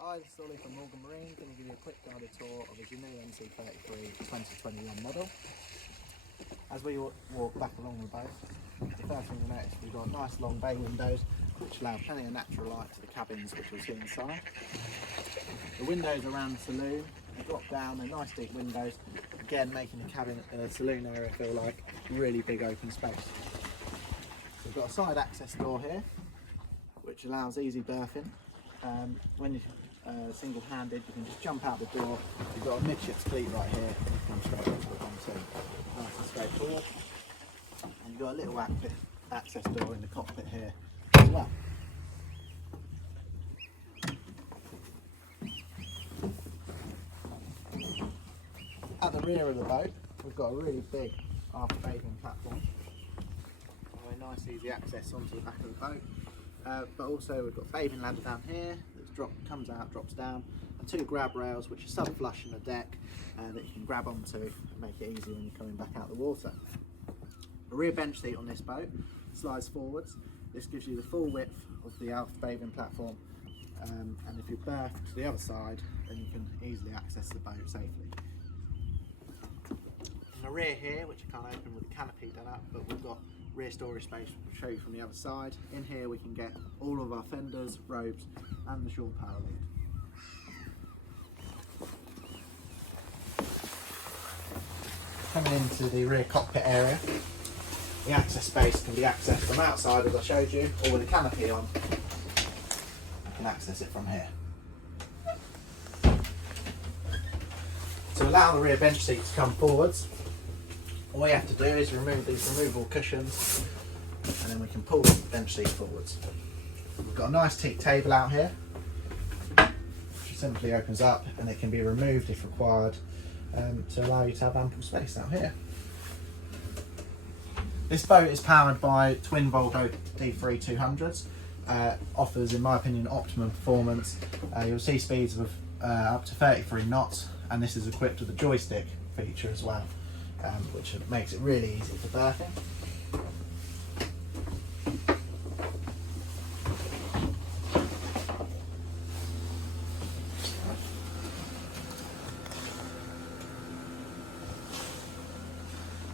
Hi, this is Oli from Marine. Going to give you a quick guided tour of a Jeanneau NC 33 2021 model. As we walk back along the boat, the first thing you'll notice, we've got nice long bay windows which allow plenty of natural light to the cabins which you'll see inside. The windows around the saloon are dropped down, they're nice deep windows, again making the cabin saloon area feel like a really big open space. We've got a side access door here which allows easy berthing. When you're single-handed, you can just jump out the door. You've got a midships cleat right here, and you come straight into the pontoon. Nice and straightforward. And you've got a little access door in the cockpit here as well. At the rear of the boat, we've got a really big aft bathing platform. Very nice, easy access onto the back of the boat. But also we've got bathing ladder down here that comes out, drops down, and two grab rails which are sub-flush in the deck that you can grab onto and make it easy when you're coming back out of the water. The rear bench seat on this boat slides forwards. This gives you the full width of the aft bathing platform, and if you're berthed to the other side, then you can easily access the boat safely. In the rear here, which you can't open with the canopy done up, but we've got rear storage space we'll show you from the other side. In here we can get all of our fenders, robes and the shore power lead. Coming into the rear cockpit area, the access space can be accessed from outside as I showed you, or with a canopy on you can access it from here. To allow the rear bench seat to come forwards, all you have to do is remove these removable cushions and then we can pull the bench seat forwards. We've got a nice teak table out here which simply opens up and it can be removed if required to allow you to have ample space out here. This boat is powered by twin Volvo D3 200s, offers in my opinion optimum performance. You'll see speeds of up to 33 knots, and this is equipped with a joystick feature as well. Which makes it really easy for berthing.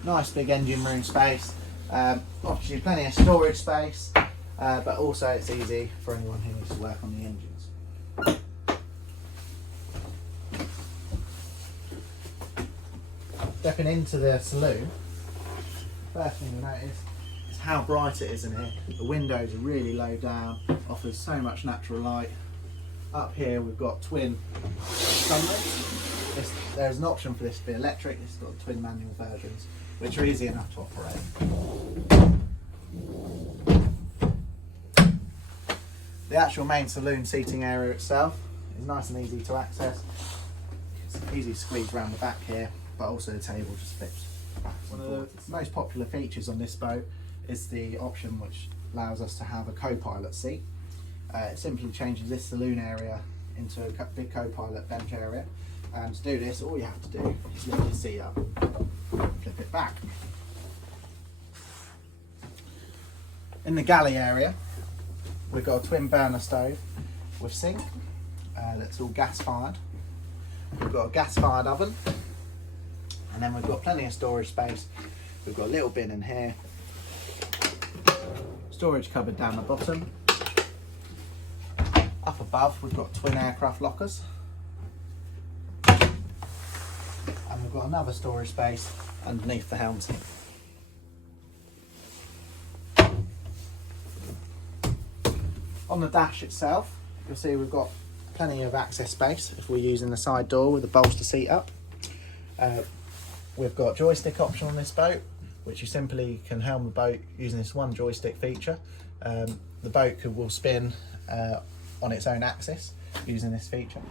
Nice big engine room space, offers you plenty of storage space, but also it's easy for anyone who needs to work on the engines. Stepping into the saloon, first thing you'll notice is how bright it is in here. The windows are really low down, offers so much natural light. Up here we've got twin sunroofs. There's an option for this to be electric. This has got twin manual versions, which are easy enough to operate. The actual main saloon seating area itself is nice and easy to access. It's easy to squeeze around the back here, but also the table just fits back. One of the most popular features on this boat is the option which allows us to have a co-pilot seat. It simply changes this saloon area into a big co-pilot bench area, and to do this all you have to do is lift your seat up and flip it back. In the galley area we've got a twin burner stove with sink that's all gas fired. We've got a gas fired oven. And then we've got plenty of storage space. We've got a little bin in here, storage cupboard down the bottom. Up above we've got twin aircraft lockers. And we've got another storage space underneath the helm seat. On the dash itself, you'll see we've got plenty of access space if we're using the side door with the bolster seat up. We've got joystick option on this boat, which you simply can helm the boat using this one joystick feature. The boat will spin on its own axis using this feature.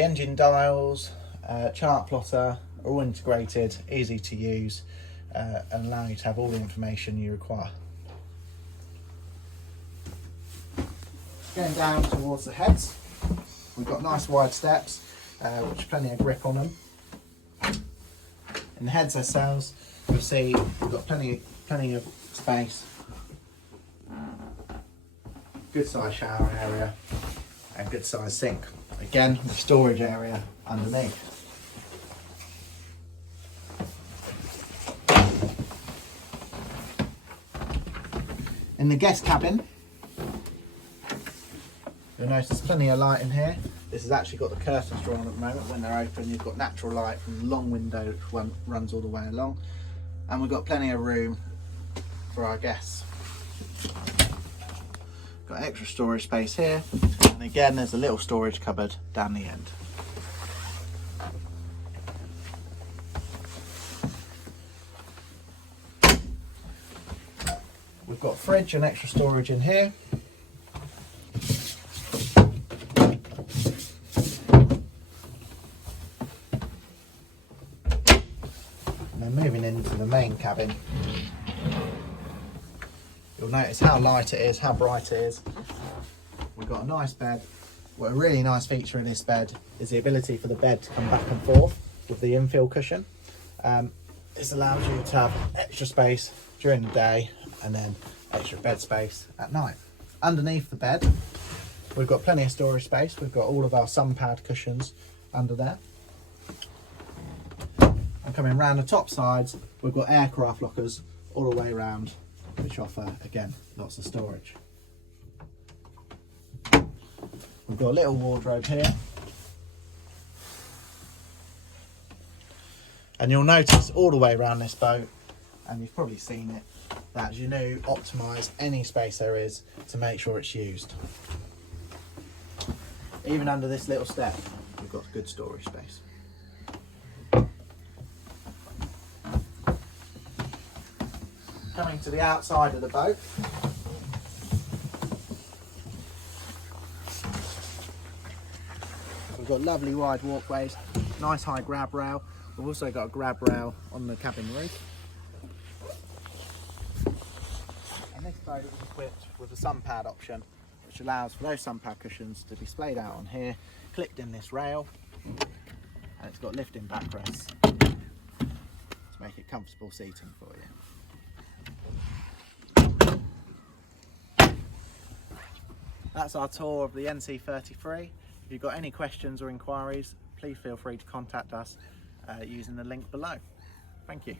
The engine dials, chart plotter are all integrated, easy to use, and allow you to have all the information you require. Going down towards the heads, we've got nice wide steps, which plenty of grip on them. In the heads themselves, you'll see we've got plenty of space, good size shower area, and good size sink. Again, the storage area underneath. In the guest cabin, you'll notice plenty of light in here. This has actually got the curtains drawn at the moment. When they're open, you've got natural light from the long window which runs all the way along. And we've got plenty of room for our guests. Got extra storage space here. And again, there's a little storage cupboard down the end. We've got fridge and extra storage in here. Moving into the main cabin, you'll notice how light it is, how bright it is. We've got a nice bed. What a really nice feature in this bed is the ability for the bed to come back and forth with the infill cushion. This allows you to have extra space during the day and then extra bed space at night. Underneath the bed, we've got plenty of storage space. We've got all of our sun pad cushions under there. And coming round the top sides, we've got aircraft lockers all the way around, which offer, again, lots of storage. We've got a little wardrobe here. And you'll notice all the way around this boat, and you've probably seen it, that Jeanneau optimise any space there is to make sure it's used. Even under this little step, we've got good storage space. Coming to the outside of the boat, we've got lovely wide walkways, nice high grab rail. We've also got a grab rail on the cabin roof. And this boat is equipped with a sun pad option, which allows for those sun pad cushions to be splayed out on here, clipped in this rail, and it's got lifting backrests to make it comfortable seating for you. That's our tour of the NC33. If you've got any questions or inquiries, please feel free to contact us using the link below. Thank you.